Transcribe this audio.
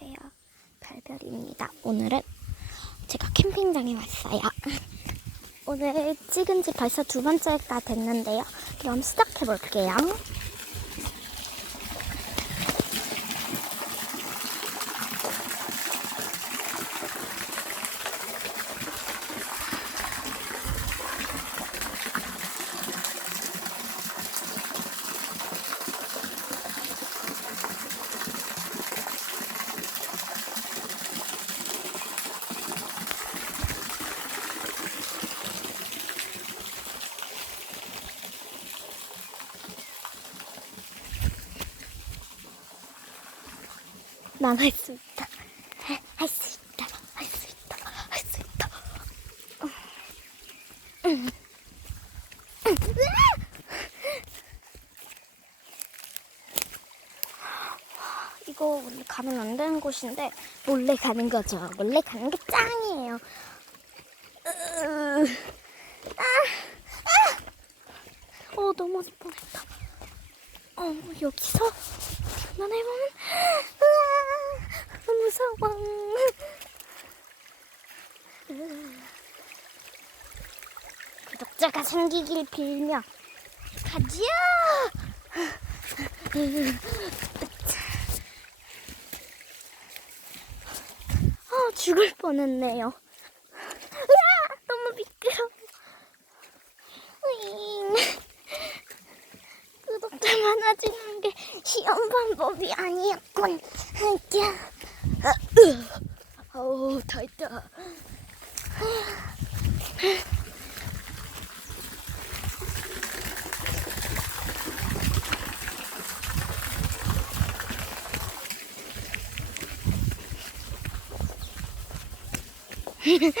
안녕하세요. 별별입니다. 오늘은 제가 캠핑장에 왔어요. 오늘 찍은 지 벌써 두 번째가 됐는데요. 그럼 시작해 볼게요. 난 할 수 있다. 할 수 있다. 할 수 있다. 할 수 있다. 이거 원래 가면 안 되는 곳인데 몰래 가는 거죠. 몰래 가는 게 짱이에요. 으. 아, 아. 어 넘어질 뻔했다. 어 여기서 장난해보면 으아, 무서워. 구독자가 생기길 빌며 가지야. 아 죽을 뻔했네요. 으아, 너무 미끄러. 으잉. 구독자 많아지는 게 쉬운 방법이 아니었군. 자, 어우, 다 있다. Hehehehe